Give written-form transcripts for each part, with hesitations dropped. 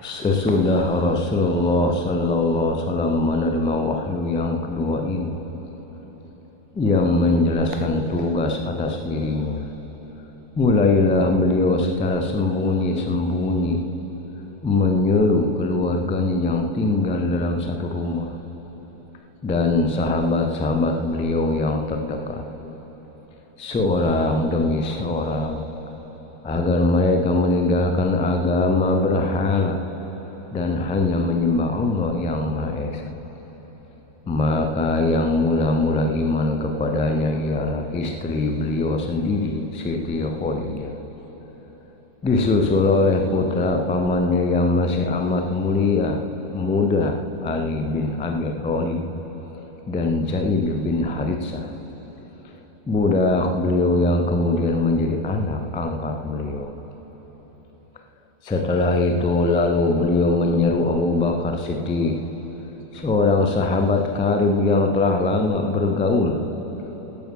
Sesudah Rasulullah Sallallahu Alaihi Wasallam menerima wahyu yang kedua ini, yang menjelaskan tugas atas dirinya, mulailah beliau secara sembunyi-sembunyi menyeru keluarganya yang tinggal dalam satu rumah dan sahabat-sahabat beliau yang terdekat, seorang demi seorang, agar mereka meninggalkan agama berhala dan hanya menyembah Allah yang Maha Esa. Maka yang mula-mula iman kepadanya ialah istri beliau sendiri, Siti Khadijah, disusul oleh putra pamannya yang masih amat muda, Ali bin Abi Thalib, dan Zaid bin Haritsah, budak beliau yang kemudian menjadi anak angkat beliau. Setelah itu lalu beliau menyeru Abu Bakar Siddiq, seorang sahabat karib yang telah lama bergaul,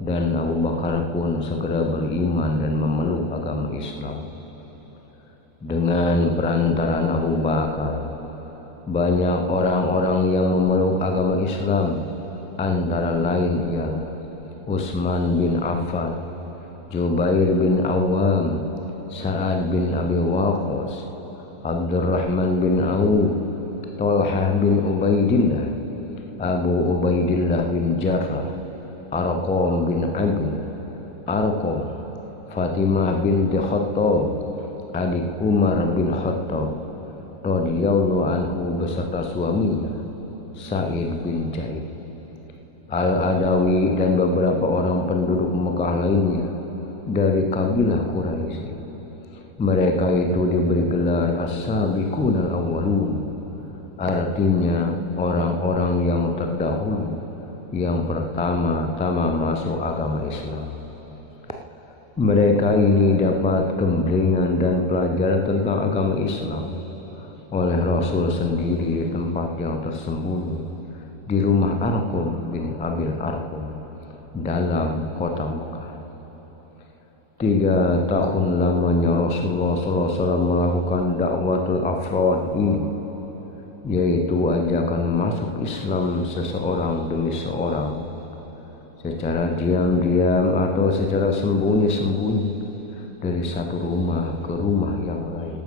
dan Abu Bakar pun segera beriman dan memeluk agama Islam. Dengan perantaraan Abu Bakar, banyak orang-orang yang memeluk agama Islam, antara lain ialah Utsman bin Affan, Jubair bin Awam, Sa'ad bin Abi Waqqas, Abdurrahman bin Auf, Talhah bin Ubaidillah, Abu Ubaidillah bin Jarrah, Arqam bin Abi Arqam, Fatimah bin Khattab, adik Umar bin Khattab radhiyallahu anhu beserta suaminya Sa'id bin Zaid Al-Adawi, dan beberapa orang penduduk Mekah lainnya dari kabilah Quraisy. Mereka itu diberi gelar As-Sabiqun al-Awwalun, artinya orang-orang yang terdahulu, yang pertama-tama masuk agama Islam. Mereka ini dapat gemblengan dan pelajaran tentang agama Islam oleh Rasul sendiri di tempat yang tersembunyi di rumah Arqam bin Abil Arqam dalam kota Mekah. 3 tahun lamanya Rasulullah SAW melakukan dakwatul afrad ini, yaitu ajakan masuk Islam seseorang demi seorang, secara diam-diam atau secara sembunyi-sembunyi dari satu rumah ke rumah yang lain.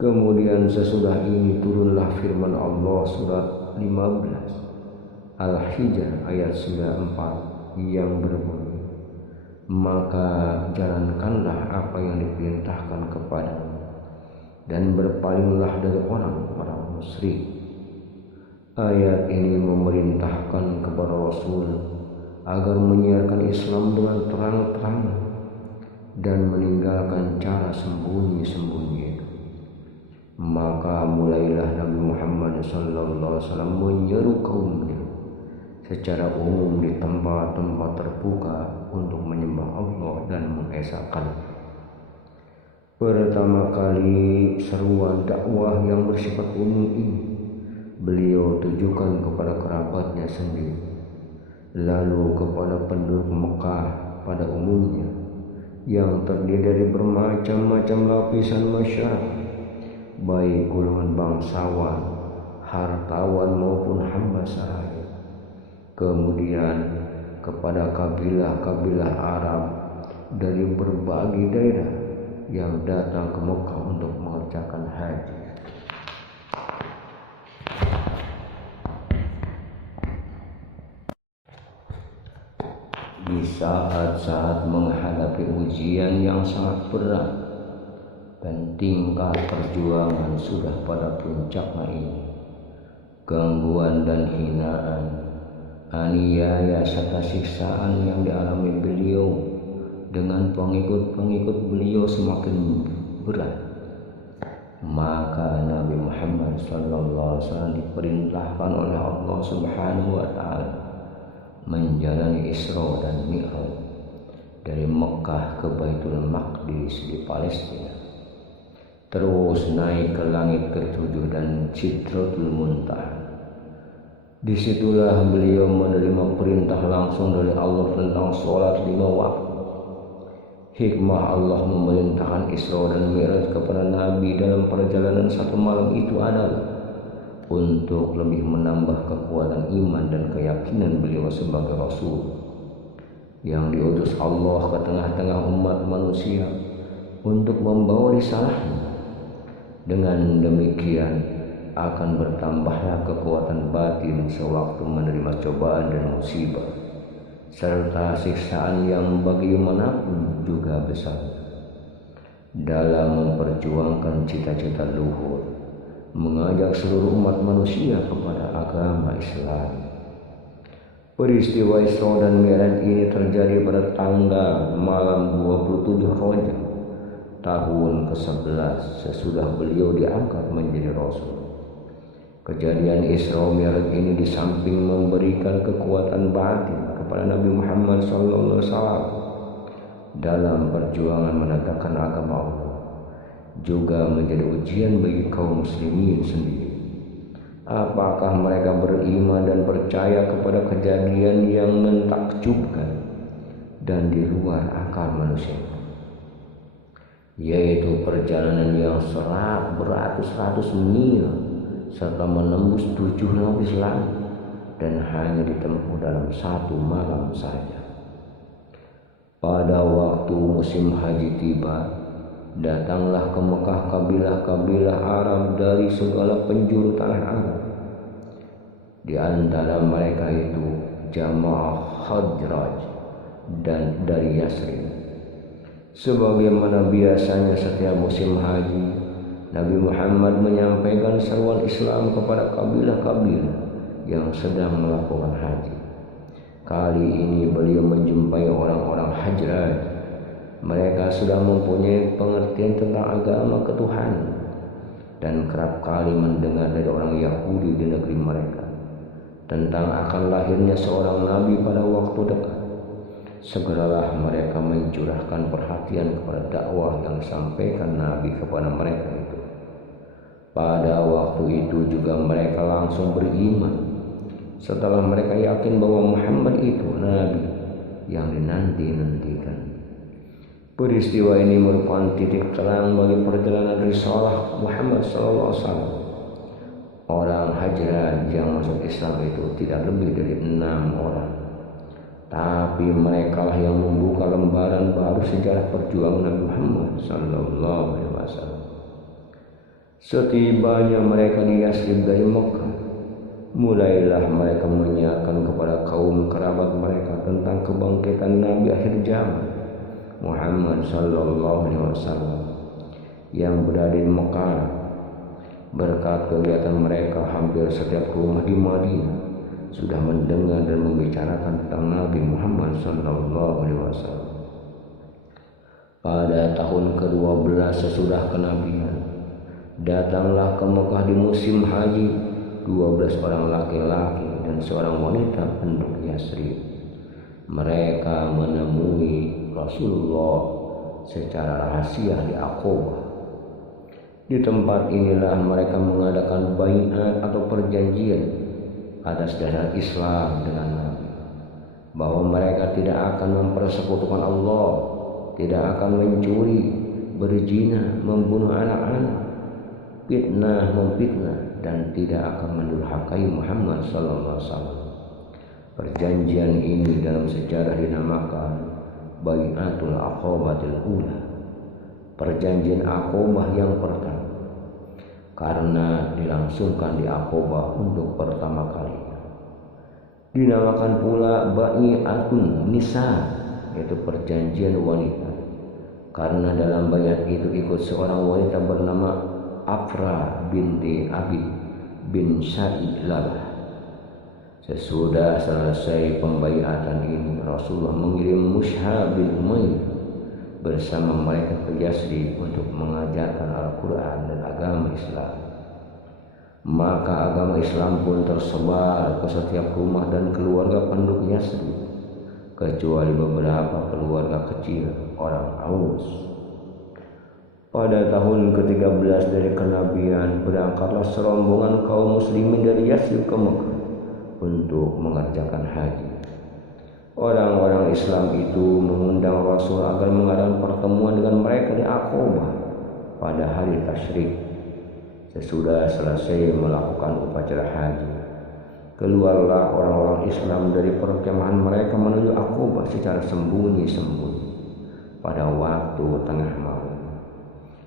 Kemudian sesudah ini turunlah firman Allah surat 15 Al-Hijr ayat 94 yang berbunyi, maka jalankanlah apa yang diperintahkan kepadamu dan berpalinglah dari orang-orang musyrik. Ayat ini memerintahkan kepada Rasul agar menyiarkan Islam dengan terang-terang dan meninggalkan cara sembunyi-sembunyi itu. Maka mulailah Nabi Muhammad SAW menyeru kaumnya secara umum di tempat-tempat terbuka untuk menyembah Allah dan mengesahkan. Pertama kali seruan dakwah yang bersifat umum ini beliau tujukan kepada kerabatnya sendiri, lalu kepada penduduk Mekah pada umumnya yang terdiri dari bermacam-macam lapisan masyarakat, baik golongan bangsawan, hartawan maupun hamba sahaya. Kemudian kepada kabilah-kabilah Arab dari berbagai daerah yang datang ke Mekah untuk mengerjakan haji. Di saat-saat menghadapi ujian yang sangat berat dan tingkat perjuangan sudah pada puncaknya ini, gangguan dan hinaan, aniaya serta siksaan yang dialami beliau dengan pengikut-pengikut beliau semakin berat. Maka Nabi Muhammad SAW diperintahkan oleh Allah Subhanahu wa Ta'ala menjalani Isra dan Mi'raj dari Mekah ke Baitul Maqdis di Palestina, terus naik ke langit ke-7 dan Sidratul Muntaha. Disitulah beliau menerima perintah langsung dari Allah tentang sholat 5 waktu. Hikmah Allah memerintahkan Isra dan Mi'raj kepada Nabi dalam perjalanan satu malam itu adalah untuk lebih menambah kekuatan iman dan keyakinan beliau sebagai Rasul yang diutus Allah ke tengah-tengah umat manusia untuk membawa risalahnya. Dengan demikian akan bertambahlah kekuatan batin sewaktu menerima cobaan dan musibah, serta siksaan yang bagaimanapun juga besar, dalam memperjuangkan cita-cita luhur, mengajak seluruh umat manusia kepada agama Islam. Peristiwa Isra dan Mi'raj ini terjadi pada tanggal malam 27 Rajab tahun ke-11 sesudah beliau diangkat menjadi Rasul. Kejadian Isra Mi'raj ini di samping memberikan kekuatan batin kepada Nabi Muhammad SAW dalam perjuangan menegakkan agama Allah, juga menjadi ujian bagi kaum muslimin sendiri. Apakah mereka beriman dan percaya kepada kejadian yang mentakjubkan dan di luar akal manusia, yaitu perjalanan yang beratus-ratus mil serta menembus 7 lapis langit dan hanya ditempuh dalam satu malam saja. Pada waktu musim haji tiba, datanglah ke Mekah kabilah-kabilah Arab dari segala penjuru tanah Arab. Di antara mereka itu jamaah Khazraj dan dari Yasrib. Sebagaimana biasanya setiap musim haji, Nabi Muhammad menyampaikan seruan Islam kepada kabilah-kabilah yang sedang melakukan haji. Kali ini beliau menjumpai orang-orang Khazraj. Mereka sudah mempunyai pengertian tentang agama ketuhanan dan kerap kali mendengar dari orang Yahudi di negeri mereka tentang akan lahirnya seorang nabi pada waktu dekat. Segeralah mereka mencurahkan perhatian kepada dakwah yang disampaikan Nabi kepada mereka itu. Pada waktu itu juga mereka langsung beriman setelah mereka yakin bahwa Muhammad itu nabi yang dinanti-nantikan. Peristiwa ini merupakan titik terang bagi perjalanan risalah Muhammad SAW. Orang Khazraj yang masuk Islam itu tidak lebih dari 6 orang. Tapi mereka lah yang membuka lembaran baru sejarah perjuangan Nabi Muhammad SAW. Setibanya mereka di Yasrib dari Mekah, mulailah mereka menyiarkan kepada kaum kerabat mereka tentang kebangkitan Nabi akhir zaman Muhammad SAW yang berada di Mekah. Berkat kegiatan mereka, hampir setiap rumah di Madinah sudah mendengar dan membicarakan tentang Nabi Muhammad SAW. Pada tahun ke-12 sesudah kenabian, datanglah ke Mekah di musim haji 12 orang laki-laki dan seorang wanita penduduk Yasrib. Mereka menemui Rasulullah secara rahasia di Aqabah. Di tempat inilah mereka mengadakan baiat atau perjanjian atas dasar Islam dengan Nabi, bahwa mereka tidak akan mempersekutukan Allah, tidak akan mencuri, berzina, membunuh anak-anak, fitnah, memfitnah, dan tidak akan mendurhakai Muhammad SAW. Perjanjian ini dalam sejarah dinamakan Baiatul Aqabatil Ula, perjanjian Aqabah yang pertama, karena dilangsungkan di Aqabah untuk pertama kali. Dinamakan pula Bai'atun Nisa, yaitu perjanjian wanita, karena dalam baiat itu ikut seorang wanita bernama Afra binti Abid bin Sa'id Labah. Sesudah selesai pembaiatan ini, Rasulullah mengirim Mushab bin Umair bersama mereka ke Yasrib untuk mengajarkan Al-Quran dan agama Islam. Maka agama Islam pun tersebar ke setiap rumah dan keluarga penduduk Yasrib, kecuali beberapa keluarga kecil orang Aus. Pada tahun ke-13 dari kenabian, berangkatlah serombongan kaum muslimin dari Yasrib ke Mekah untuk mengerjakan haji. Orang-orang Islam itu mengundang Rasul agar mengadakan pertemuan dengan mereka di Aqabah pada hari tasyrik. Sesudah selesai melakukan upacara haji, keluarlah orang-orang Islam dari perkemahan mereka menuju Aqabah secara sembunyi-sembunyi pada waktu tengah malam.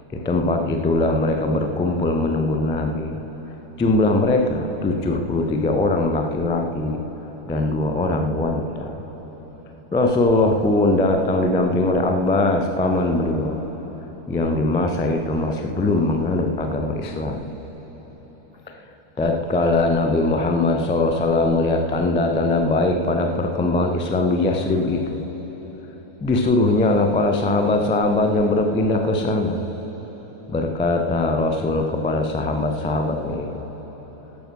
Di tempat itulah mereka berkumpul menunggu Nabi. Jumlah mereka 73 orang laki-laki dan 2 orang wanita. Rasulullah pun datang didampingi oleh Abbas, paman beliau, yang di masa itu masih belum menganut agama Islam. Tatkala Nabi Muhammad SAW melihat tanda-tanda baik pada perkembangan Islam di Yasrib itu, disuruhnya lah para sahabat-sahabat yang berpindah ke sana. Berkata Rasul kepada sahabat-sahabatnya itu,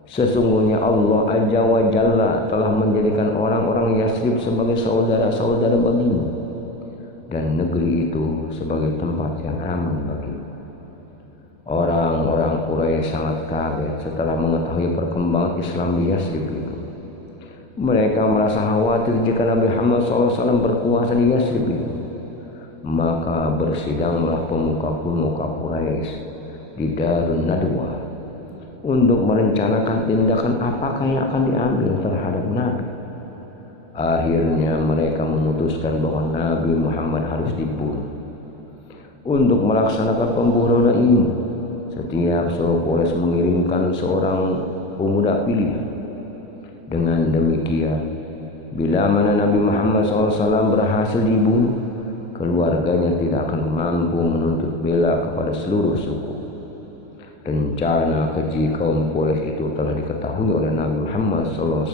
sesungguhnya Allah Azza wa Jalla telah menjadikan orang-orang Yasrib sebagai saudara-saudara bagimu, dan negeri itu sebagai tempat yang aman bagimu. Orang-orang Quraisy sangat kaget setelah mengetahui perkembangan Islam di Yasrib itu. Mereka merasa khawatir jika Nabi Muhammad SAW berkuasa di Yasrib itu. Maka bersidanglah pemuka-pemuka Quraisy di Darun Nadwa untuk merencanakan tindakan apakah yang akan diambil terhadap Nabi. Akhirnya mereka memutuskan bahwa Nabi Muhammad harus dibunuh. Untuk melaksanakan pembunuhan ini, setiap suku Quraisy mengirimkan seorang pemuda pilihan. Dengan demikian, bila mana Nabi Muhammad SAW berhasil dibunuh, keluarganya tidak akan mampu menuntut bela kepada seluruh suku. Rencana keji kaum Quraisy itu telah diketahui oleh Nabi Muhammad SAW,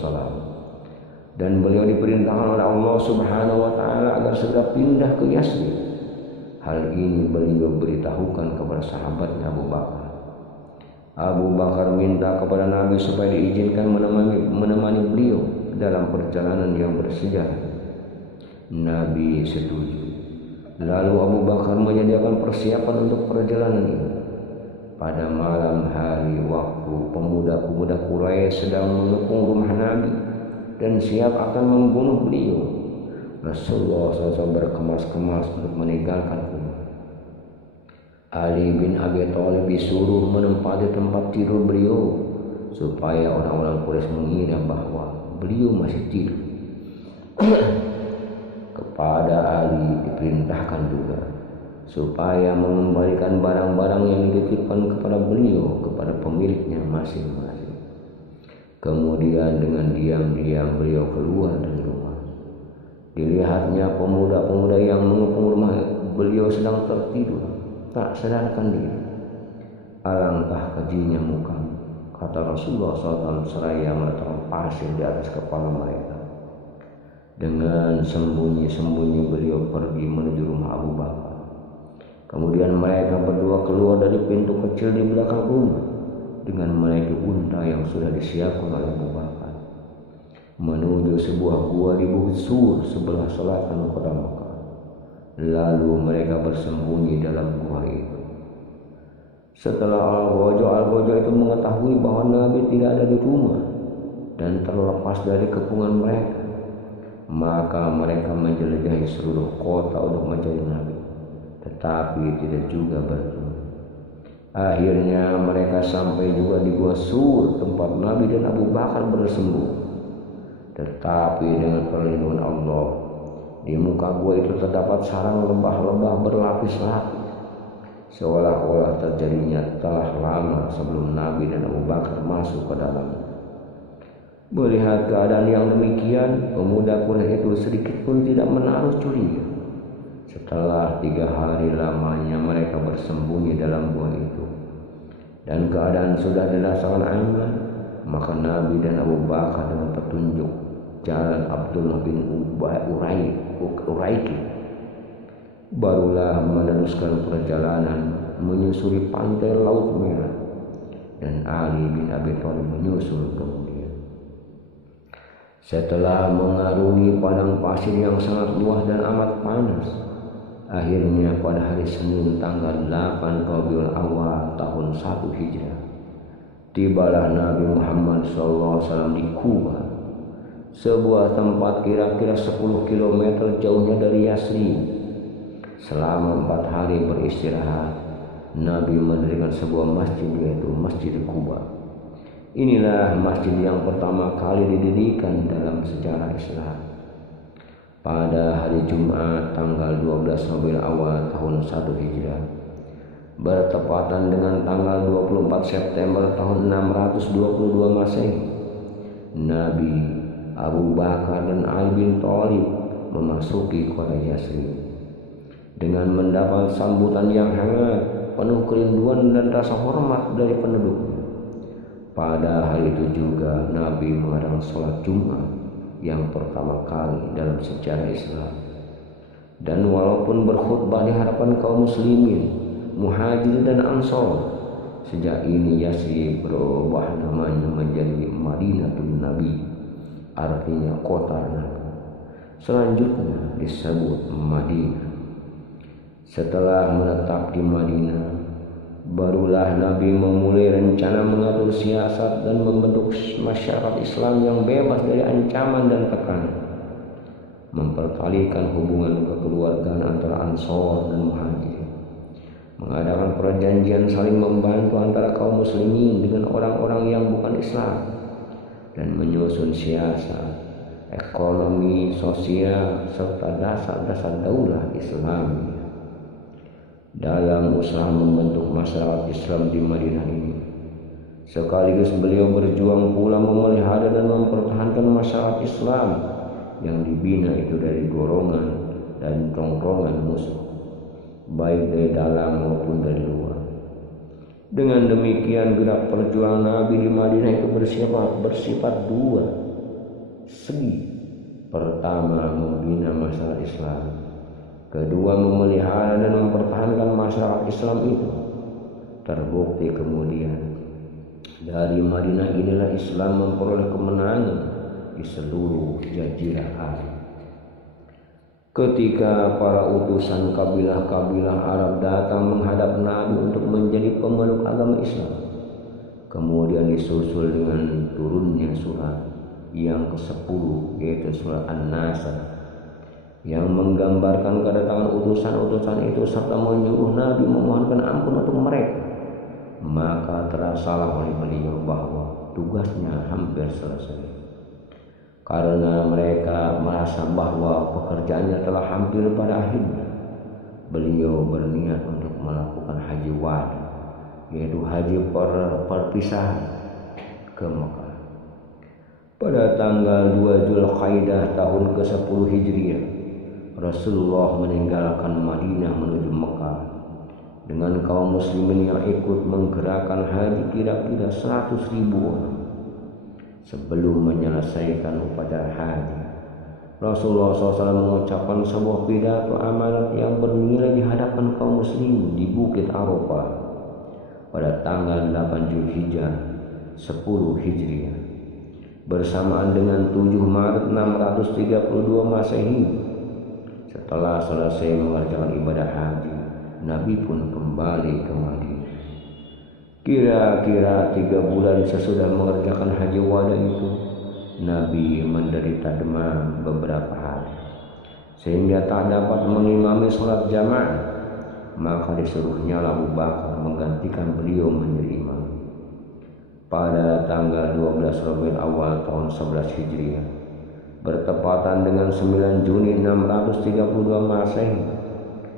dan beliau diperintahkan oleh Allah Subhanahu wa Ta'ala agar segera pindah ke Yasrib. Hal ini beliau beritahukan kepada sahabatnya Abu Bakar. Abu Bakar minta kepada Nabi supaya diizinkan menemani beliau dalam perjalanan yang bersejarah. Nabi setuju. Lalu Abu Bakar menyediakan persiapan untuk perjalanan ini. Pada malam hari, waktu pemuda-pemuda Quraisy sedang mengepung rumah Nabi dan siap akan membunuh beliau, Rasulullah SAW berkemas-kemas untuk meninggalkan rumah. Ali bin Abi Thalib disuruh menempati tempat tidur beliau supaya orang-orang Quraisy mengira bahwa beliau masih tidur. Kepada Ali diperintahkan juga supaya mengembalikan barang-barang yang dititipkan kepada beliau kepada pemiliknya masing-masing. Kemudian dengan diam-diam beliau keluar dari rumah. Dilihatnya pemuda-pemuda yang mengepung rumah beliau sedang tertidur, tak sadarkan diri. Alangkah kejinya muka, kata Rasulullah SAW seraya meletakkan pasir di atas kepala mereka. Dengan sembunyi-sembunyi beliau pergi menuju rumah Abu Bakar. Kemudian mereka berdua keluar dari pintu kecil di belakang rumah dengan menaiki unta yang sudah disiapkan oleh Abu Bakar, menuju sebuah gua di Bukit Sur sebelah selatan kota Mekah. Lalu mereka bersembunyi dalam gua itu. Setelah Al-Gojo itu mengetahui bahwa Nabi tidak ada di rumah dan terlepas dari kepungan mereka, maka mereka menjelajahi seluruh kota untuk mencari Nabi, tetapi tidak juga bertemu. Akhirnya mereka sampai juga di Gua Sur, tempat Nabi dan Abu Bakar bersembunyi. Tetapi dengan perlindungan Allah, di muka gua itu terdapat sarang lebah-lebah berlapis-lapis, seolah-olah terjadinya telah lama sebelum Nabi dan Abu Bakar masuk ke dalamnya. Melihat keadaan yang demikian, pemuda Quraisy itu sedikit pun tidak menaruh curiga. Setelah 3 hari lamanya mereka bersembunyi dalam gua itu dan keadaan sudah dirasakan aman, maka Nabi dan Abu Bakar dengan petunjuk jalan Abdullah bin Uraiki barulah meneruskan perjalanan menyusuri pantai Laut Merah, dan Ali bin Abi Thalib menyusul kemudian. Setelah mengarungi padang pasir yang sangat luas dan amat panas, akhirnya pada hari Senin tanggal 8 Rabiul Awal tahun 1 Hijrah, tibalah Nabi Muhammad SAW di Kuba. sebuah tempat kira-kira 10 km jauhnya dari Yasrib. Selama 4 hari beristirahat, Nabi mendirikan sebuah masjid, yaitu Masjid Quba. Inilah masjid yang pertama kali didirikan dalam sejarah Islam. Pada hari Jumat tanggal 12 Rabiul Awal tahun 1 Hijrah, bertepatan dengan tanggal 24 September tahun 622 Masehi, Nabi, Abu Bakar dan Ali bin Thalib memasuki kota Yasrib dengan mendapat sambutan yang hangat, penuh kerinduan dan rasa hormat dari penduduknya. Pada hari itu juga Nabi mengadakan sholat Jumat yang pertama kali dalam sejarah Islam. Dan walaupun berkhutbah di hadapan kaum muslimin, muhajir dan ansor, sejak ini Yasrib berubah namanya menjadi Madinatul Nabi, artinya kota Nabi. Selanjutnya disebut Madinah. Setelah menetap di Madinah, barulah Nabi memulai rencana mengatur siasat dan membentuk masyarakat Islam yang bebas dari ancaman dan tekanan, mempertalikan hubungan kekeluargaan antara Ansor dan Muhajir, mengadakan perjanjian saling membantu antara kaum muslimin dengan orang-orang yang bukan Islam, dan menyusun siasat, ekonomi, sosial, serta dasar-dasar daulah Islam. Dalam usaha membentuk masyarakat Islam di Madinah ini, sekaligus beliau berjuang pula memelihara dan mempertahankan masyarakat Islam yang dibina itu dari golongan dan tongkrongan musuh, baik dari dalam maupun dari luar. Dengan demikian gerak perjuangan Nabi di Madinah itu bersifat dua segi. Pertama, membina masyarakat Islam. Kedua, memelihara dan mempertahankan masyarakat Islam itu. Terbukti kemudian dari Madinah inilah Islam memperoleh kemenangan di seluruh jazirah Arab. Ketika para utusan kabilah-kabilah Arab datang menghadap Nabi untuk menjadi pemeluk agama Islam, kemudian disusul dengan turunnya surat yang ke-10, yaitu surat An-Nasr, yang menggambarkan kedatangan utusan-utusan itu serta menyuruh Nabi memohonkan ampun untuk mereka. Maka terasalah oleh beliau bahwa tugasnya hampir selesai, karena mereka merasa bahwa pekerjaannya telah hampir pada akhirnya. Beliau berniat untuk melakukan haji wada, yaitu haji perpisahan ke Mekah. Pada tanggal 2 Zulkaidah tahun ke-10 Hijriah, Rasulullah meninggalkan Madinah menuju Mekah dengan kaum muslimin yang ikut menggerakkan haji kira-kira 100.000 orang. Sebelum menyelesaikan upacara haji, Rasulullah SAW mengucapkan sebuah pidato amanat yang bernilai di hadapan kaum muslimin di Bukit Arafah pada tanggal 8 Zulhijjah 10 Hijriah bersamaan dengan 7 Maret 632 Masehi. Setelah selesai mengerjakan ibadah haji, Nabi pun kembali ke Madinah. Kira-kira 3 bulan sesudah mengerjakan haji wada itu, Nabi menderita demam beberapa hari, sehingga tak dapat mengimami sholat jamaah. Maka disuruhnya Abu Bakar menggantikan beliau menjadi imam. Pada tanggal 12 Rabiul Awal tahun 11 Hijriah, bertepatan dengan 9 Juni 632 Masehi,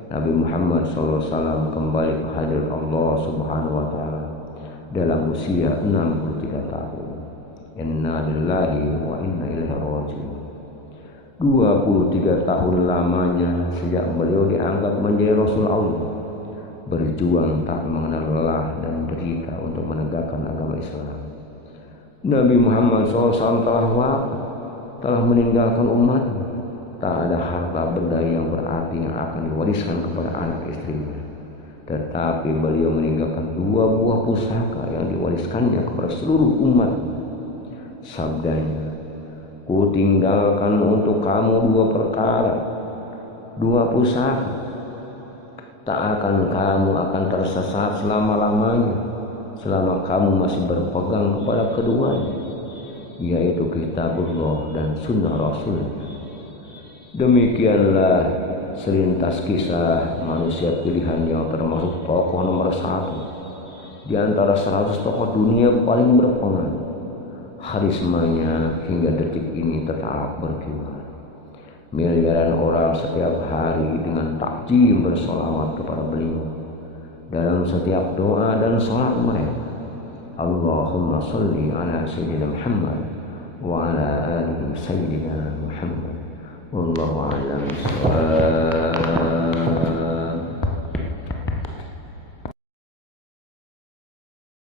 Nabi Muhammad SAW kembali ke hadirat Allah Subhanahu wa Ta'ala dalam usia 63 tahun. Inna lillahi wa inna ilaihi raji'un. 23 tahun lamanya sejak beliau diangkat menjadi Rasul Allah, berjuang tak mengenal lelah dan derita untuk menegakkan agama Islam. Nabi Muhammad SAW telah wafat, telah meninggalkan umat. Tak ada harta benda yang berarti yang akan diwariskan kepada anak istrinya, tetapi beliau meninggalkan 2 buah pusaka yang diwariskannya kepada seluruh umat. Sabdanya, "Ku tinggalkan untuk kamu 2 perkara, 2 pusaka. Tak akan kamu akan tersesat selama-lamanya selama kamu masih berpegang kepada keduanya, yaitu kitabullah dan sunnah Rasul. Demikianlah selintas kisah manusia pilihan yang termasuk tokoh nomor 1 di antara 100 tokoh dunia paling berpengaruh. Karismanya hingga detik ini tetap berkibar. Miliaran orang setiap hari dengan takjim bersolawat kepada beliau dalam setiap doa dan salat mereka. Allahumma salli ala Sayyidina Muhammad wa ala alihi Sayyidina Muhammad. Wallahu a'lam bishawab.